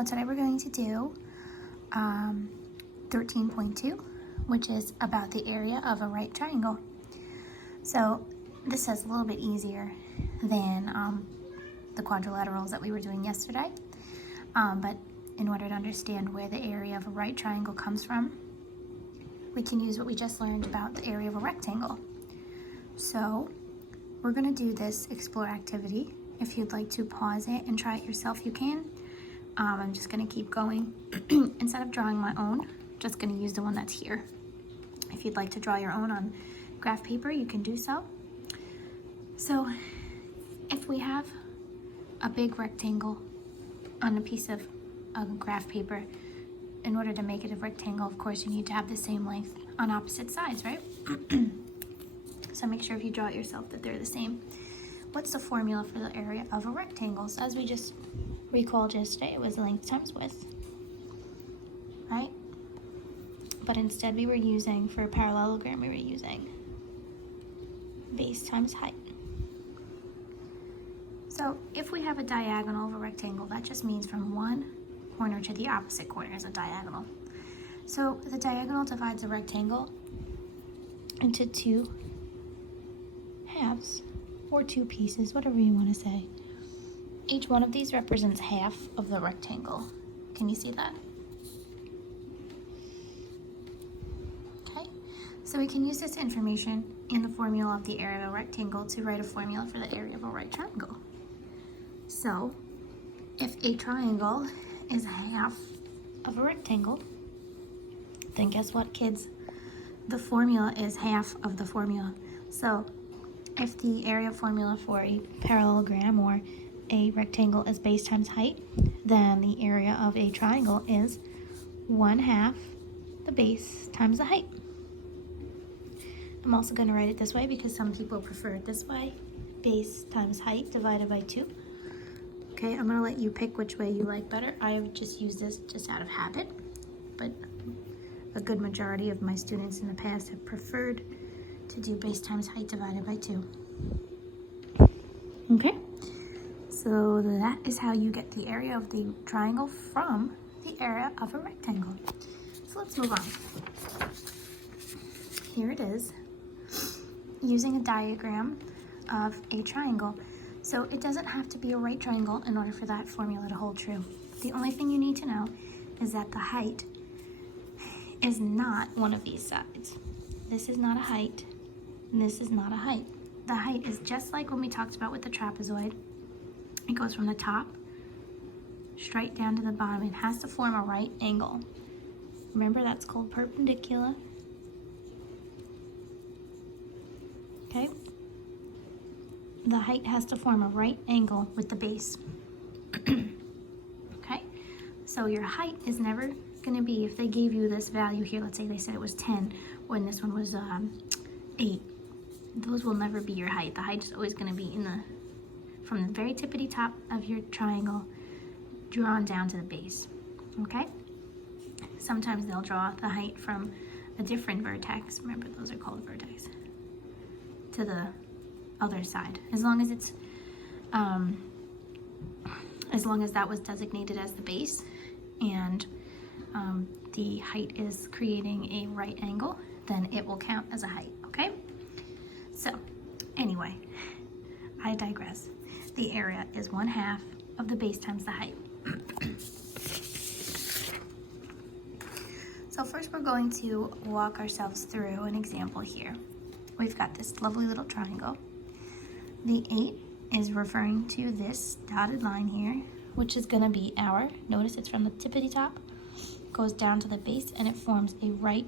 So today we're going to do 13.2, which is about the area of a right triangle. So this is a little bit easier than the quadrilaterals that we were doing yesterday. But in order to understand where the area of a right triangle comes from, we can use what we just learned about the area of a rectangle. So we're going to do this explore activity. If you'd like to pause it and try it yourself, you can. I'm just going to keep going. Instead of drawing my own, I'm just going to use the one that's here. If you'd like to draw your own on graph paper, you can do so. So if we have a big rectangle on a piece of graph paper, in order to make it a rectangle, of course, you need to have the same length on opposite sides, right? So make sure if you draw it yourself that they're the same. What's the formula for the area of a rectangle? So as we just recalled yesterday, it was length times width, right? But instead we were using, for a parallelogram, we were using base times height. So if we have a diagonal of a rectangle, that just means from one corner to the opposite corner is a diagonal. So the diagonal divides a rectangle into two halves, or two pieces, whatever you want to say. Each one of these represents half of the rectangle. Can you see that? Okay, so we can use this information in the formula of the area of a rectangle to write a formula for the area of a right triangle. So if a triangle is half of a rectangle, then guess what, kids? The formula is half of the formula. So if the area formula for a parallelogram or a rectangle is base times height, then the area of a triangle is 1/2 the base times the height. I'm also going to write it this way because some people prefer it this way. Base times height divided by 2. Okay, I'm going to let you pick which way you like better. I have just used this just out of habit, but a good majority of my students in the past have preferred to do base times height divided by 2. Okay, so that is how you get the area of the triangle from the area of a rectangle. So let's move on. Here it is, using a diagram of a triangle. So it doesn't have to be a right triangle in order for that formula to hold true. The only thing you need to know is that the height is not one of these sides. This is not a height, and this is not a height. The height is just like when we talked about with the trapezoid. It goes from the top straight down to the bottom. It has to form a right angle. Remember, that's called perpendicular. Okay? The height has to form a right angle with the base. Okay? So your height is never going to be, if they gave you this value here, let's say they said it was 10, when this one was 8. Those will never be your height. The height is always going to be from the very tippity top of your triangle, drawn down to the base. Okay? Sometimes they'll draw the height from a different vertex. Remember, those are called vertex. To the other side, as long as it's as long as that was designated as the base, and the height is creating a right angle, then it will count as a height. Okay, so anyway, I digress. The area is 1/2 of the base times the height. So first we're going to walk ourselves through an example here. We've got this lovely little triangle. The 8 is referring to this dotted line here, which is going to be notice it's from the tippity top, goes down to the base, and it forms a right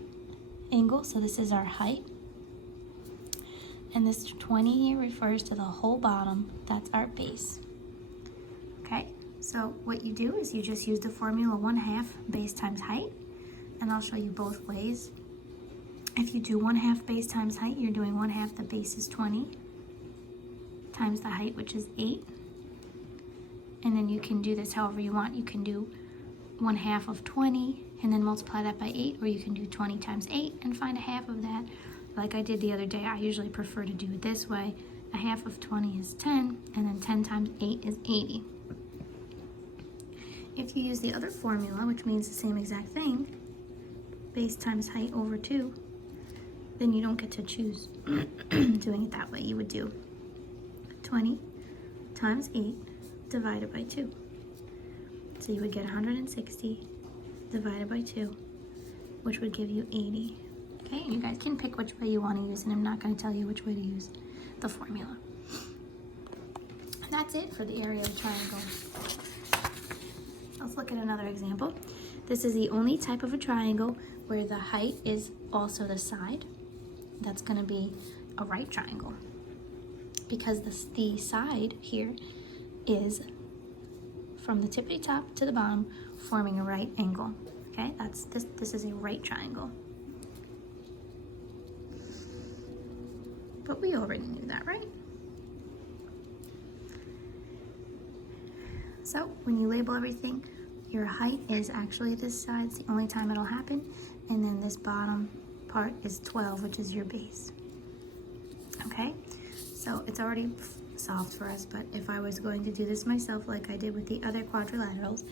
angle. So this is our height. And this 20 here refers to the whole bottom. That's our base. Okay, so what you do is you just use the formula 1/2 base times height, and I'll show you both ways. If you do 1/2 base times height, you're doing 1/2 the base is 20 times the height, which is 8. And then you can do this however you want. You can do 1/2 of 20 and then multiply that by 8, or you can do 20 times 8 and find a half of that. Like I did the other day, I usually prefer to do it this way. A half of 20 is 10, and then 10 times 8 is 80. If you use the other formula, which means the same exact thing, base times height over 2, then you don't get to choose doing it that way. You would do 20 times 8 divided by 2. So you would get 160 divided by 2, which would give you 80. Okay, and you guys can pick which way you want to use, and I'm not going to tell you which way to use the formula. And that's it for the area of a triangle. Let's look at another example. This is the only type of a triangle where the height is also the side. That's going to be a right triangle, because the side here is from the tippity top to the bottom, forming a right angle. Okay, this is a right triangle. But we already knew that, right? So when you label everything, your height is actually this side. It's the only time it'll happen. And then this bottom part is 12, which is your base. Okay, so it's already solved for us, but if I was going to do this myself like I did with the other quadrilaterals,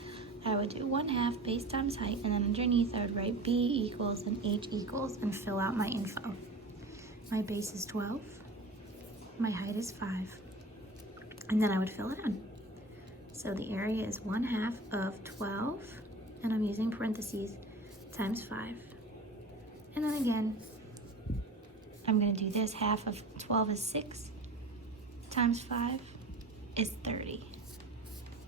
I would do 1/2 base times height, and then underneath I would write B equals and H equals and fill out my info. My base is 12, my height is 5, and then I would fill it in. So the area is 1/2 of 12, and I'm using parentheses, times 5. And then again, I'm going to do this. Half of 12 is 6, times 5 is 30.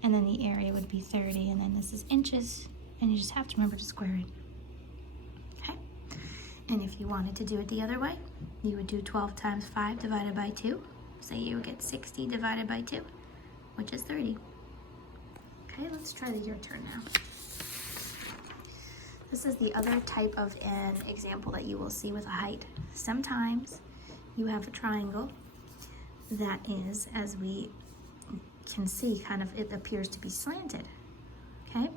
And then the area would be 30, and then this is inches, and you just have to remember to square it. Okay? And if you wanted to do it the other way, you would do 12 times 5 divided by 2. So you would get 60 divided by 2, which is 30. Okay, let's try your turn now. This is the other type of an example that you will see with a height. Sometimes you have a triangle that is, as we can see, kind of, it appears to be slanted. Okay,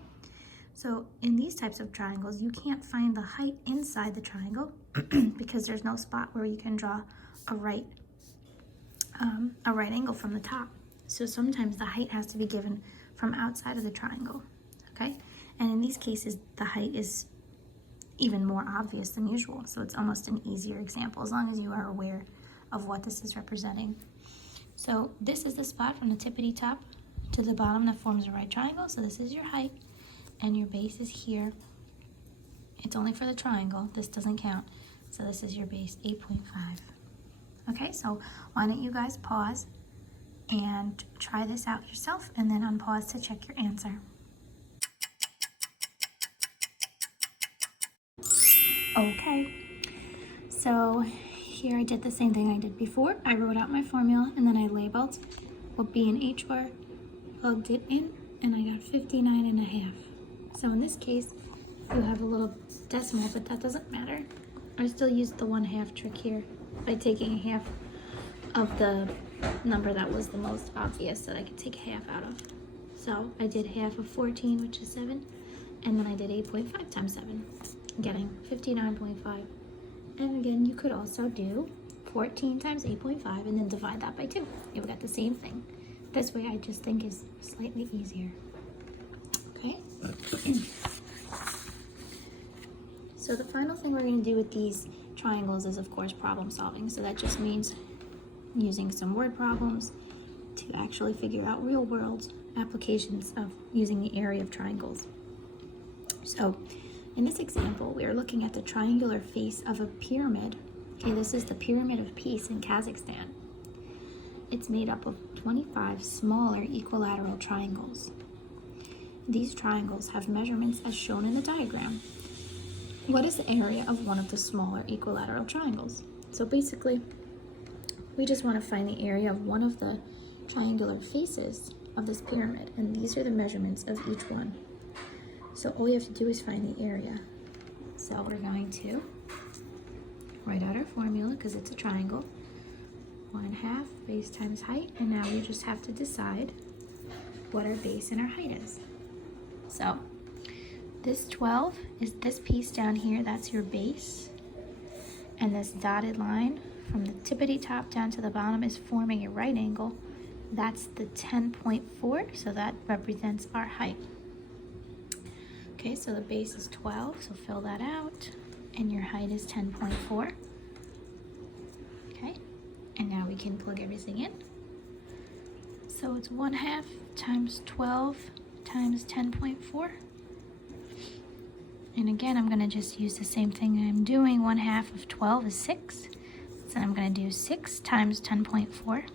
so in these types of triangles, you can't find the height inside the triangle because there's no spot where you can draw a right angle from the top. So sometimes the height has to be given from outside of the triangle. Okay, and in these cases, the height is even more obvious than usual. So it's almost an easier example as long as you are aware of what this is representing. So this is the spot from the tippity top to the bottom that forms a right triangle. So this is your height, and your base is here. It's only for the triangle. This doesn't count. So this is your base, 8.5. Okay, so why don't you guys pause and try this out yourself, and then unpause to check your answer. Okay, so here I did the same thing I did before. I wrote out my formula, and then I labeled what B and H were, plugged it in, and I got 59.5. So in this case, you have a little decimal, but that doesn't matter. I still used the 1/2 trick here by taking a half of the number that was the most obvious that I could take a half out of. So I did half of 14, which is 7, and then I did 8.5 times 7, getting 59.5. And again, you could also do 14 times 8.5 and then divide that by 2. You would get the same thing. This way I just think is slightly easier. Okay? So the final thing we're going to do with these triangles is, of course, problem solving. So that just means using some word problems to actually figure out real world applications of using the area of triangles. So in this example, we are looking at the triangular face of a pyramid. Okay, this is the Pyramid of Peace in Kazakhstan. It's made up of 25 smaller equilateral triangles. These triangles have measurements as shown in the diagram. What is the area of one of the smaller equilateral triangles? So basically, we just want to find the area of one of the triangular faces of this pyramid, and these are the measurements of each one. So all you have to do is find the area. So we're going to write out our formula because it's a triangle. 1/2 base times height, and now we just have to decide what our base and our height is. So this 12 is this piece down here, that's your base. And this dotted line from the tippity top down to the bottom is forming a right angle. That's the 10.4, so that represents our height. Okay, so the base is 12, so fill that out. And your height is 10.4. Okay, and now we can plug everything in. So it's 1/2 times 12 times 10.4. And again, I'm gonna just use the same thing I'm doing. 1/2 of 12 is 6. So I'm gonna do 6 times 10.4.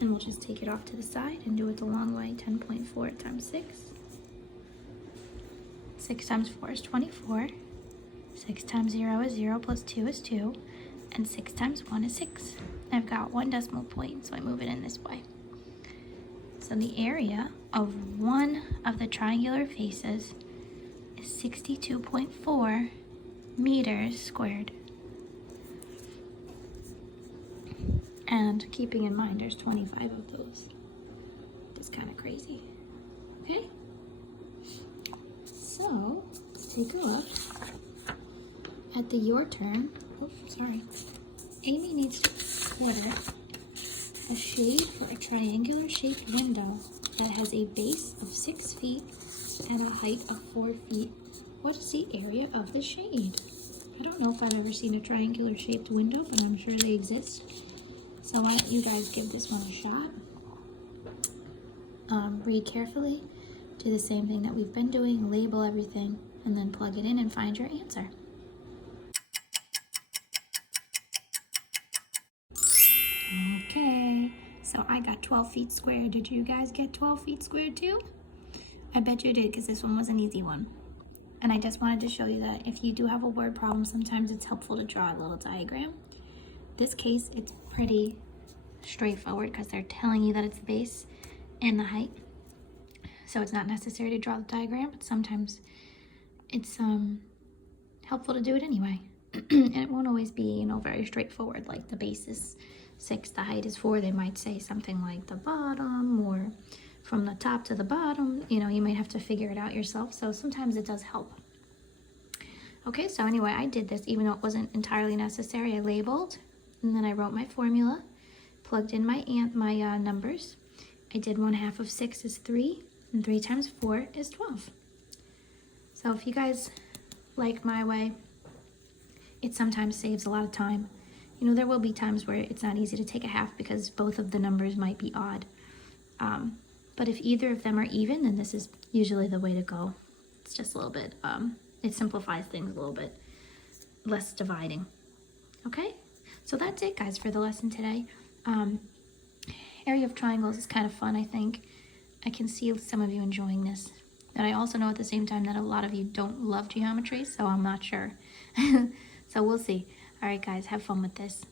And we'll just take it off to the side and do it the long way. 10.4 times 6. 6 times 4 is 24. 6 times 0 is 0 plus 2 is 2. And 6 times 1 is 6. I've got 1 decimal point, so I move it in this way. So the area of one of the triangular faces is 62.4 meters squared. And keeping in mind there's 25 of those. That's kind of crazy. Okay? So, let's take a look at the your turn. Oh, sorry. Amy needs to order a shade for a triangular shaped window that has a base of 6 feet and a height of 4 feet. What is the area of the shade? I don't know if I've ever seen a triangular shaped window, but I'm sure they exist. So why don't you guys give this one a shot? Read carefully, do the same thing that we've been doing, label everything, and then plug it in and find your answer. Okay, so I got 12 feet squared. Did you guys get 12 feet squared too? I bet you did, because this one was an easy one. And I just wanted to show you that if you do have a word problem, sometimes it's helpful to draw a little diagram. This case, it's pretty straightforward because they're telling you that it's the base and the height. So it's not necessary to draw the diagram, but sometimes it's helpful to do it anyway. And it won't always be, you know, very straightforward, like the base is 6, the height is 4. They might say something like the bottom or from the top to the bottom. You know, you might have to figure it out yourself. So sometimes it does help. Okay, so anyway, I did this even though it wasn't entirely necessary. I labeled, and then I wrote my formula, plugged in my numbers. I did 1/2 of 6 is 3, and 3 times 4 is 12. So if you guys like my way, it sometimes saves a lot of time. You know, there will be times where it's not easy to take a half because both of the numbers might be odd. But if either of them are even, then this is usually the way to go. It's just a little bit, it simplifies things a little bit, less dividing. Okay, so that's it, guys, for the lesson today. Area of triangles is kind of fun, I think. I can see some of you enjoying this. And I also know at the same time that a lot of you don't love geometry, so I'm not sure. So we'll see. All right, guys, have fun with this.